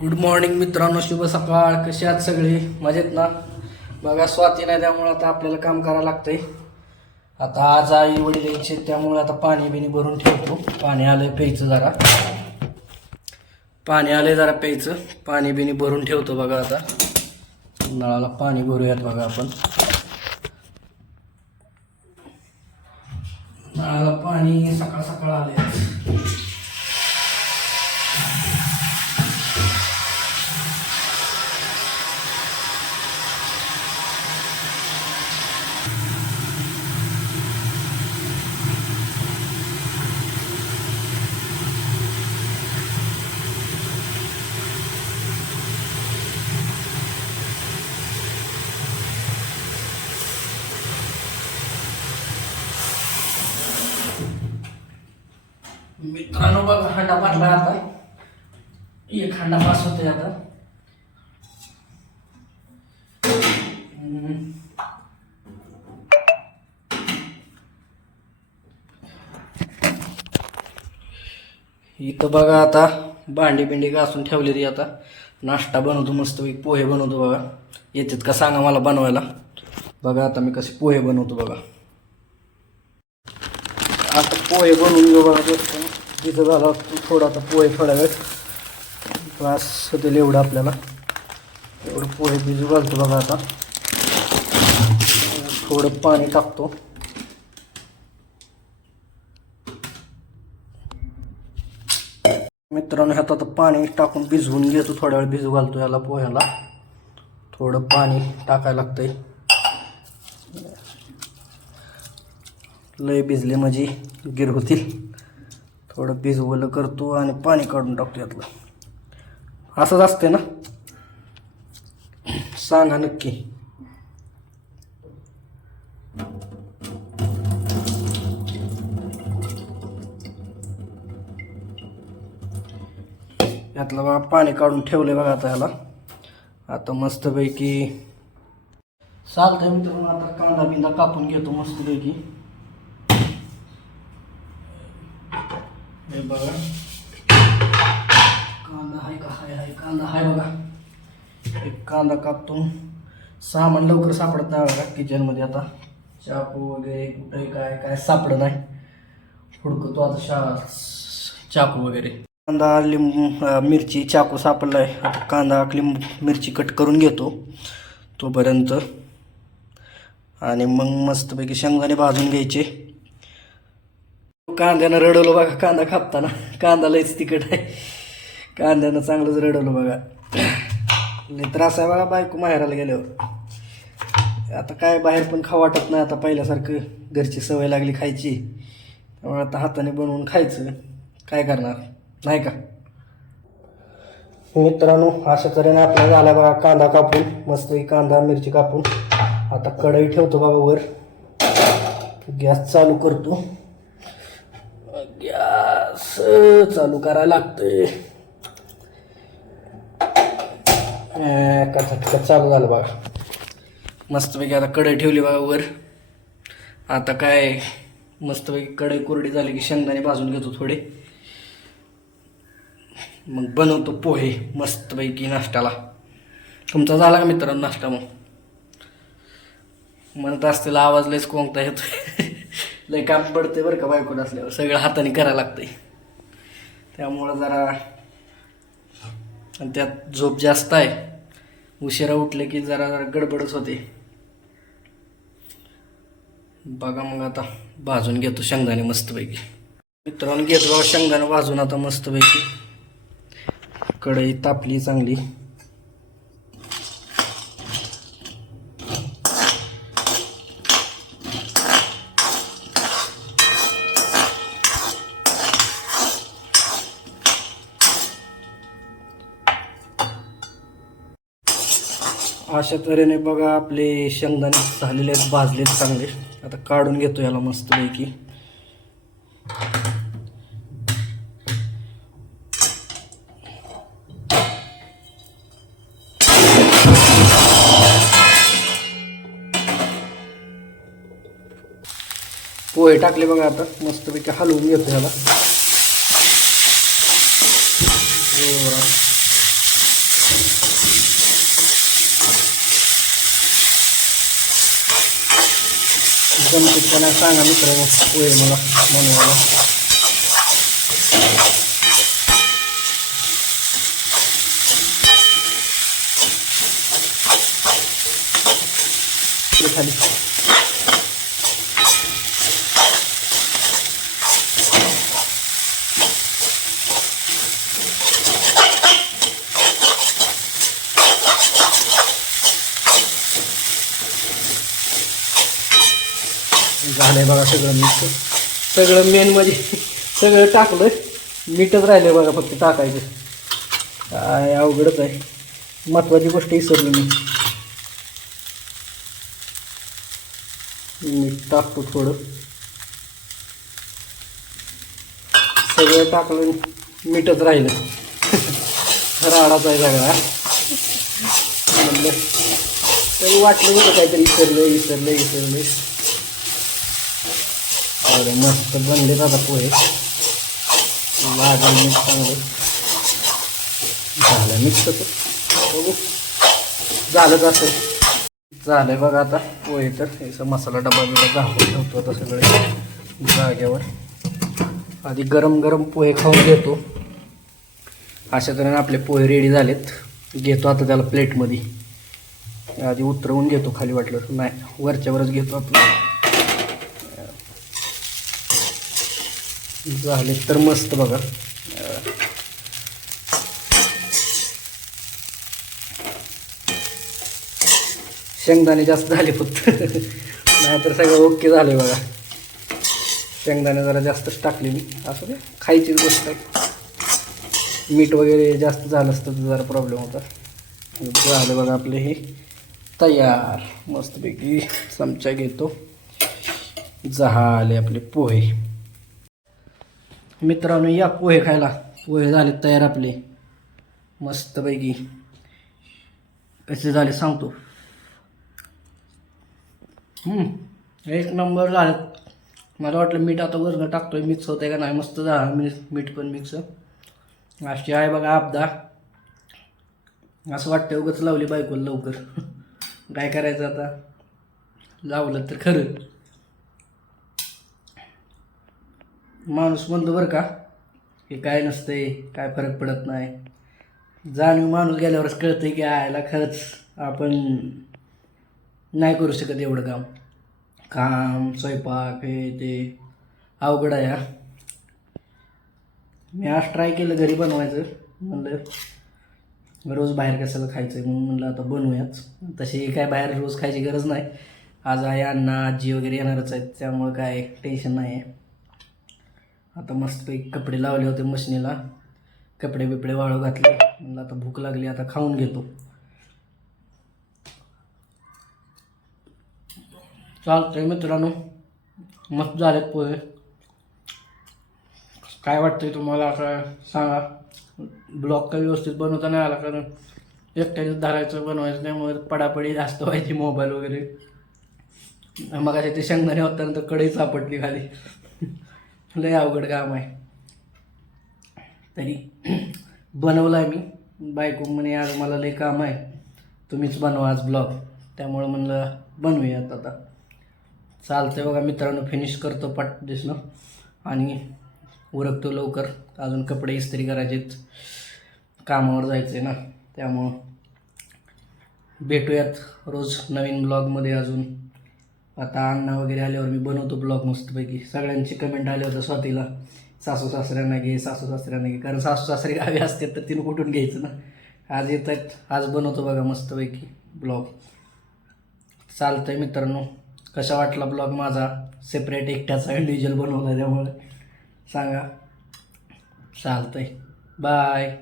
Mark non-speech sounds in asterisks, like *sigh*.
Good morning मित्रांनो शुभ सकाळ. कसे आहात सगळे? मजेत ना? बघा स्वाती नाही त्यामुळे आता आपल्याला काम करावं लागतंय. आता आज आई वडील यायचे त्यामुळे आता पाणी बिणी भरून ठेवतो. पाणी आलंय प्यायचं जरा. पाणी आलंय जरा प्यायचं. पाणी बिणी भरून ठेवतो बघा आता. नळाला पाणी भरूयात बघा आपण. नळाला पाणी सकाळ सकाळ आले मित्रांनो बघा हांडा भरला आता एक हांडा पास होते आता इथं बघा आता भांडी बिंडी घासून ठेवलेली आता. नाश्ता बनवतो मस्त पोहे बनवतो बघा. येतात का सांगा मला बनवायला. बघा आता मी कसे पोहे बनवतो बघा. आता पोहे बनवून घेऊ बघा. दोस्त तिथं झाला थोडा आता पोहे थोडा वेळ होतील एवढं आपल्याला. एवढं पोहे भिजू घालतो बघा आता. थोडं पाणी टाकतो. मित्रांनो ह्यात आता पाणी टाकून भिजवून घेतो. थोड्या वेळ भिजू घालतो याला पोह्याला. थोडं पाणी टाकायला लागतंय. लय भिजले म्हणजे गिर होतील थोडं भिजवलं करतो आणि पाणी काढून टाकतो यातलं. असंच असते ना? सांगा नक्की. यातलं बघा पाणी काढून ठेवले बघा आता ह्याला आता मस्तपैकी चालतंय मित्रांनो आता कांदा बिंदा कापून घेतो मस्तपैकी. हे बघा. कांदा आहे का? हाय हाय कांदा आहे बघा. एक कांदा कापतो. सामान लवकर सापडत नाही बघा किचनमध्ये आता. चाकू वगैरे कुठे काय काय सापडत नाही. हुडकतो आता शा चाकू वगैरे. कांदा लिंबू मिरची चाकू सापडला आहे आता कांदा लिंबू मिरची कट करून घेतो तोपर्यंत. आणि मग मस्तपैकी शेंगदाणे भाजून घ्यायचे. कांद्यानं रडवलं बघा कांदा कापताना. कांदा लयच तिकट आहे. कांद्यानं चांगलंच रडवलं बघा. लय त्रास आहे बघा बायको माहेराला गेल्यावर. आता काय बाहेर पण खाऊ वाटत नाही आता पहिल्यासारखं घरची सवय लागली खायची. त्यामुळे आता हाताने बनवून खायचं. काय करणार? नाही का? मित्रांनो अशा तऱ्हेने आपला झाला बघा कांदा कापून. मस्त कांदा मिरची कापून. आता कढई ठेवतो बघा वर. गॅस चालू करतो. गॅस चालू करायला लागतंय. अं, चालू झालं बघा. मस्तपैकी आता कढई ठेवली बघा वर. आता काय मस्तपैकी कढई कोरडी झाली की शेंगदाणे भाजून घेतो थोडे. मग बनवतो पोहे मस्तपैकी नाश्त्याला. तुमचा झाला का मित्रांनो नाश्ता मग? म्हणत असतील आवाज लयच कोणता येतो *laughs* लय काम पडते बरं का बायकोड असल्यावर. सगळं हाताने करायला लागतंय. त्यामुळं जरा आणि त्यात झोप जास्त आहे. उशिरा उठले की जरा जरा गडबडच होते. बघा मग आता भाजून घेतो शेंगदाणे मस्तपैकी. मित्रांनो घेतो शेंगदाणे भाजून आता मस्तपैकी. कढई तापली चांगली. अशा तऱ्हेने बघा आपले शेंगदाणे झालेले आहेत भाजलेत चांगले. आता काढून घेतो याला मस्तपैकी. पोहे टाकले बघा आता मस्तपैकी हलवून घेतो याला. जमतात का नाही सांगा मित्रांनो पोहे मला बनवायला इकडे खाली आहे बघा सगळं मिक्स सगळं मेन म्हणजे सगळं टाकलं मीठच राहिलंय बघा फक्त टाकायचं. काय अवघडच आहे. महत्त्वाची गोष्ट विसरली मी. मीठ टाकतो थोडं. सगळं टाकलं मीठच राहिलं. राडाचा आहे सगळा. म्हणलं तरी वाटलं होतं काहीतरी विसरलं विसरलं विसरलं अरे मस्त बनले आता पोहे. वाजून मीठ चांगलं. झालं मिक्स बघू. झालंच असेल झालंय बघा आता पोहे तर. असं मसाला डबा बिबा झाकून ठेवतो आता सगळे जाग्यावर. आधी गरम गरम पोहे खाऊन घेतो. अशा तऱ्हेने आपले पोहे रेडी झालेत. घेतो आता त्याला प्लेटमध्ये आधी उतरवून घेतो खाली वाटलं नाही वरच्यावरच घेतो आपण. झाले तर मस्त बघा. शेंगदाणे जास्त झाले फक्त. नाहीतर सगळं ओके झाले बघा. शेंगदाणे जरा जास्तच टाकले मी. असं ते खायचीच गोष्ट आहे. मीठ वगैरे जास्त झालं असतं तर जरा प्रॉब्लेम होता. झालं बघा आपले हे. तयार मस्तपैकी चमचा घेतो. झाले आपले पोहे. मित्रांनो या पोहे खायला. पोहे झाले तयार आपले. मस्तपैकी. कसे झाले सांगतो. एक नंबर झालं. मला वाटलं मीठ आता वरनं टाकतोय. मिक्स होतंय का नाही? मस्त झालं मी मीठ पण मिक्स. अशी आहे बघा आपदा. असं वाटतं उगाच लावली बायकोला लवकर. *laughs* काय करायचं आता? लावलं तर खरं. माणूस म्हणतो बरं का की काय नसतंय काय फरक पडत नाही. जाणीव माणूस गेल्यावरच कळतंय की आयला खरंच आपण नाही करू शकत एवढं काम. काम स्वयंपाक हे ते अवघड आहे हा. मी आज ट्राय केलं घरी बनवायचं म्हणलं रोज बाहेर कशाला खायचं म्हणून म्हणलं आता बनवूयाच तशी काय बाहेर रोज खायची गरज नाही. आज आहे अण्णा आजी वगैरे येणारच आहेत त्यामुळं काय टेन्शन नाही आहे आता मस्तपैकी कपडे लावले होते मशिनीला. कपडे बिपडे वाळू घातले. म्हणलं आता भूक लागली आता खाऊन घेतो. चालतंय मित्रांनो. मस्त झालेत पोहे. काय वाटतंय तुम्हाला काय सांगा. ब्लॉग काही व्यवस्थित बनवता नाही आला कारण एकट्यानेच धरायचं बनवायचं त्यामुळे पडापडी जास्त व्हायची मोबाईल वगैरे. मग ते शेंगदाणे होतानंतर कढई सापडली खाली. लय अवघड काम आहे. तरी बनवलं आहे मी. बायको म्हणे आज मला लय काम आहे. तुम्हीच बनवा आज ब्लॉग. त्यामुळं म्हणलं बनवूयात आता. चालतंय बघा मित्रांनो फिनिश करतो पट दिसणं आणि उरकतो लवकर. अजून कपडे इस्त्री करायचेत. कामावर जायचं आहे ना. त्यामुळं भेटूयात रोज नवीन ब्लॉगमध्ये अजून. आता अण्णा वगैरे आल्यावर मी बनवतो ब्लॉग मस्तपैकी. सगळ्यांची कमेंट आल्या होत्या स्वातीला. सासू सासऱ्यांना घे सासू सासऱ्यांना घे. कारण सासू सासरे गावी असतात तर तिनं कुठून घ्यायचं ना? आज येत आहेत आज बनवतो बघा मस्तपैकी ब्लॉग. चालतं आहे मित्रांनो. कसा वाटला ब्लॉग माझा? सेपरेट एकट्याचा इंडिव्हिज्युअल बनवला त्यामुळे. सांगा. चालतं आहे बाय